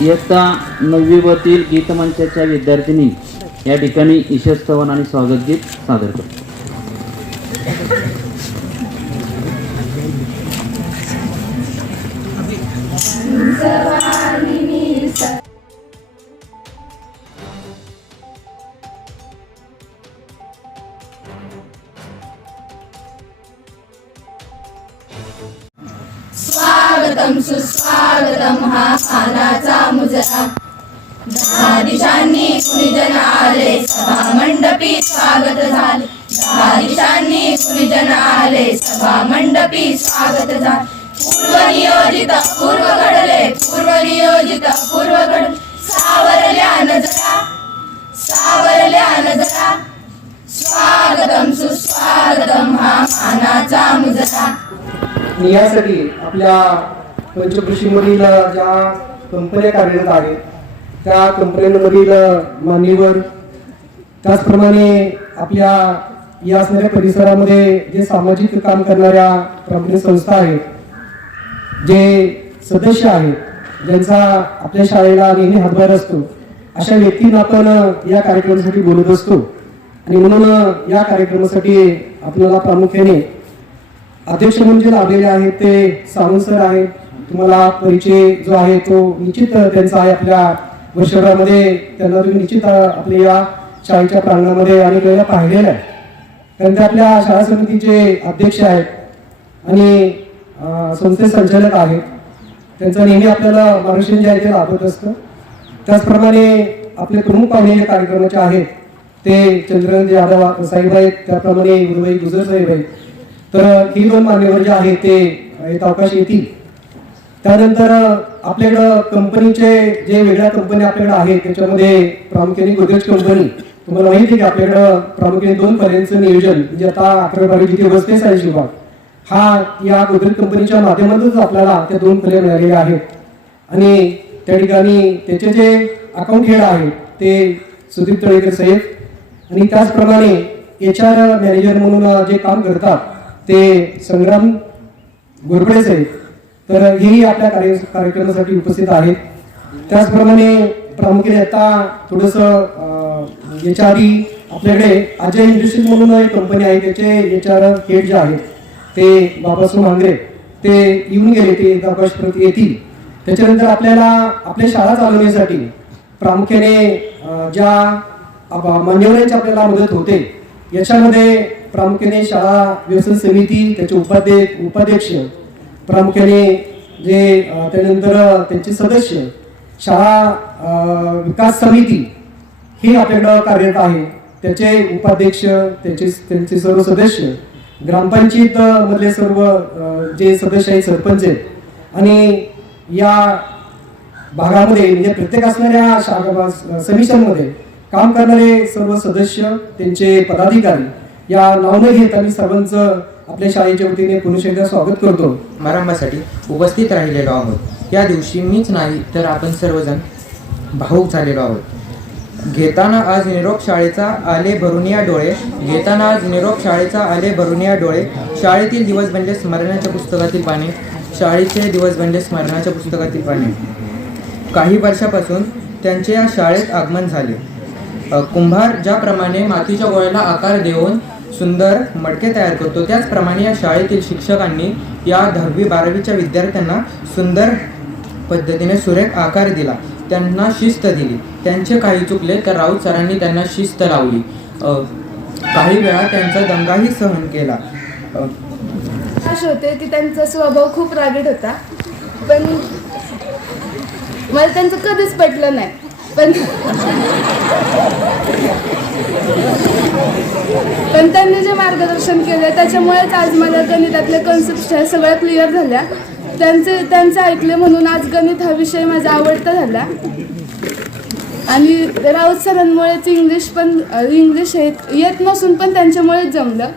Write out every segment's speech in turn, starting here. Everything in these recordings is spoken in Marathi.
इयत्ता नववीवरील गीतमंचाच्या विद्यार्थिनी या ठिकाणी ईशस्तवन आणि स्वागत गीत सादर करतो. स्वागतम सुस्वागतम हा मानाचा मुजरा. दहा दिशांनी कुणीजन आले सभा मंडपी स्वागत झाले. दहा दिशांनी कुणीजन आले सभा मंडपी स्वागत झाले. पूर्व नियोजित पूर्व घडले पूर्व नियोजित पूर्व घडले सावरल्या नजरा सावरल्या नजरा. स्वागतम सुस्वागतम हा मानाचा मुजरा. आणि यासाठी आपल्या पंचकृषीमधील ज्या कंपन्या कार्यरत आहेत त्या कंपन्यांमधील मान्यवर त्याचप्रमाणे आपल्या या असणाऱ्या परिसरामध्ये जे सामाजिक काम करणाऱ्या प्राथमिक संस्था आहेत जे सदस्य आहेत ज्यांचा आपल्या शाळेला नेहमी हातभार असतो अशा व्यक्तींना आपण या कार्यक्रमासाठी बोलत असतो. आणि म्हणून या कार्यक्रमासाठी आपल्याला प्रामुख्याने अध्यक्ष म्हणून जे लाभलेले आहेत ते सावंत सर आहेत. तुम्हाला परिचय जो आहे तो निश्चित त्यांचा आहे आपल्या वर्षभरामध्ये. त्यांना तुम्ही निश्चित आपल्या या शाळेच्या प्रांगणामध्ये अनेक वेळेला पाहिलेलं आहे. कारण ते आपल्या शाळा समितीचे अध्यक्ष आहेत आणि संस्थे संचालक आहेत. त्यांचं नेहमी आपल्याला मार्गदर्शन जे आहे ते लाभत असतं. त्याचप्रमाणे आपले प्रमुख पाहुणे जे कार्यक्रमाचे आहेत ते चंद्रकांत यादव साहेब आहेत. त्याप्रमाणे गुरुबाई गुजर साहेब आहेत. तर ही दोन मान्यवर जे आहेत ते येत अवकाश येतील. त्यानंतर आपल्याकडं कंपनीचे जे वेगळ्या कंपन्या आपल्याकडे आहेत त्याच्यामध्ये प्रामुख्याने गोदरेज कंपनी. तुम्हाला माहिती आहे की आपल्याकडं प्रामुख्याने दोन पर्यंतचं नियोजन म्हणजे आता अकरावी जिथे बसते सायन्स विभाग. हा या गोदरेज कंपनीच्या माध्यमातूनच आपल्याला त्या दोन पर्याय मिळालेल्या आहेत. आणि त्या ठिकाणी त्याचे जे अकाउंट हेड आहेत ते सुदीप तळेकर साहेब. आणि त्याचप्रमाणे एच आर मॅनेजर म्हणून जे काम करतात ते संग्राम घोरपडे साहेब तर हेही आपल्या कार्य कार्यक्रमासाठी उपस्थित आहेत. त्याचप्रमाणे प्रामुख्याने आता थोडस याच्या आधी आपल्याकडे अजय इंडस्ट्रीज म्हणून एक कंपनी आहे त्याचे एच आर हेड जे आहेत ते बाबासाहेब मांगरे ते येऊन गेले ते एकदा अवकाशपर्यंत येतील. त्याच्यानंतर आपल्याला आपल्या शाळा चालवण्यासाठी प्रामुख्याने ज्या मान्यवरांची आपल्याला मदत होते याच्यामध्ये प्रामुख्याने शाळा व्यवस्थापन समिती त्याचे उपाध्यक्ष उपाध्यक्ष प्रामुख्याने जे त्यानंतर त्यांचे सदस्य शाळा विकास समिती हे आपल्याकडं कार्यरत आहे. त्याचे उपाध्यक्ष त्याचे त्यांचे सर्व सदस्य ग्रामपंचायत मधले सर्व जे सदस्य आहेत सरपंच आहेत आणि या भागामध्ये म्हणजे प्रत्येक असणाऱ्या शाळा समिशनमध्ये काम करणारे सर्व सदस्य त्यांचे पदाधिकारी या नावनं घेत आम्ही सर्वांचं आपल्या शाळेच्या वतीने पुन्हा एकदा स्वागत करतो. समारंभासाठी उपस्थित राहिलेलो आहोत. या दिवशी मीच नाही तर आपण सर्वजण भाऊक झालेलो आहोत. घेताना आज निरोप शाळेचा आले भरुनिया डोळे घेताना आज निरोप शाळेचा आले भरुनिया डोळे. शाळेतील दिवस बनले स्मरणाच्या पुस्तकातील पाने शाळेचे दिवस बनले स्मरणाच्या पुस्तकातील पाने. काही वर्षापासून त्यांचे या शाळेत आगमन झाले. कुंभार ज्याप्रमाणे मातीच्या गोळ्याला आकार देऊन सुंदर मडके तयार करतो. त्याचप्रमाणे या शाळेतील शिक्षकांनी या दहावी बारावीच्या विद्यार्थ्यांना सुंदर पद्धतीने सुरेख आकार दिला. त्यांना शिस्त दिली. त्यांचे काही चुकले तर राऊत सरांनी त्यांना शिस्त लावली. काही वेळा त्यांचा दंगाही सहन केला. असे होते की त्यांचा स्वभाव खूप रागीट होता. पण मला त्यांचं कधीच पटलं नाही. पण मार्गदर्शन केलं त्याच्यामुळेच आज मला गणितातल्या कन्सेप्ट ह्या सगळ्या क्लिअर झाल्या. त्यांचे त्यांचे ऐकले म्हणून आज गणित हा विषय माझा आवडता झाला. आणि राऊत सरांमुळेच इंग्लिश पण इंग्लिश येत येत नसून पण त्यांच्यामुळेच जमलं.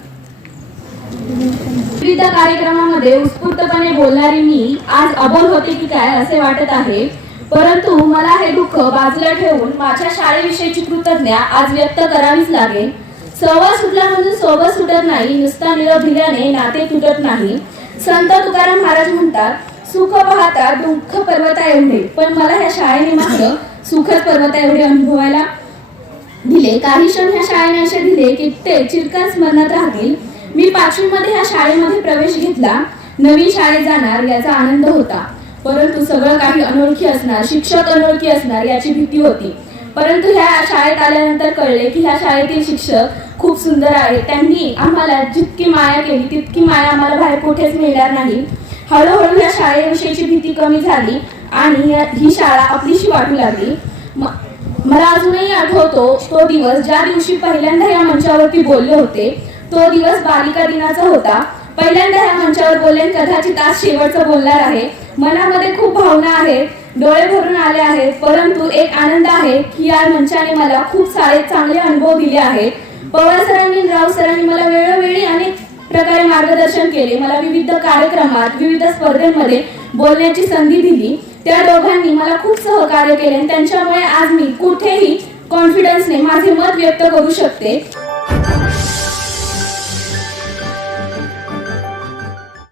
विविध कार्यक्रमामध्ये उत्स्फूर्तपणे बोलणारी मी आज अबोल होते की काय असे वाटत आहे. परंतु मला हे दुःख बाजूला ठेवून माझ्या शाळेविषयीची कृतज्ञता आज व्यक्त करावीच लागेल. सहवास सुटला म्हणून सोबत सुटत नाही नुसता निरोप दिल्याने नाते तुटत नाही. संत तुकाराम महाराज म्हणतात सुख पाहता दुःख पर्वता एवढे पण मला ह्या शाळेने मात्र सुखच पर्वता एवढे अनुभवायला दिले. काही क्षण ह्या शाळेने असे दिले की ते चिरकाल स्मरणात राहतील. मी पाचवीमध्ये ह्या शाळेमध्ये प्रवेश घेतला. नवीन शाळेत जाणार याचा आनंद होता. परंतु सगळं काही अनोळखी असणार शिक्षक अनोळखी असणार याची भीती होती. परंतु ह्या शाळेत आल्यानंतर कळले की ह्या शाळेतील शिक्षक खूप सुंदर आहेत. त्यांनी आम्हाला जितकी माया केली तितकी माया आम्हाला बाहेर कुठेच मिळणार नाही. हळूहळू या शाळेविषयीची भीती कमी झाली आणि ही शाळा आपलीशी वाटू लागली. मला अजूनही आठवतो तो दिवस ज्या दिवशी पहिल्यांदा या मंचावरती बोलले होते तो दिवस बालिका दिनाचा होता. पहिल्यांदा या मंचावर बोलले कदाचित आज शेवटचं बोलणार आहे. मनामध्ये खूप भावना आहेत. डोळे भरून आले आहेत परंतु एक आनंद आहे की या मंचाने मला खूप सारे चांगले अनुभव दिले आहेत. पवार सरांनी राव सरांनी मला वेळोवेळी अनेक प्रकारे मार्गदर्शन केले. मला विविध कार्यक्रमात विविध स्पर्धेमध्ये बोलण्याची संधी दिली. त्या दोघांनी मला खूप सहकार्य केले आणि त्यांच्यामुळे आज मी कुठेही कॉन्फिडन्सने माझे मत व्यक्त करू शकते.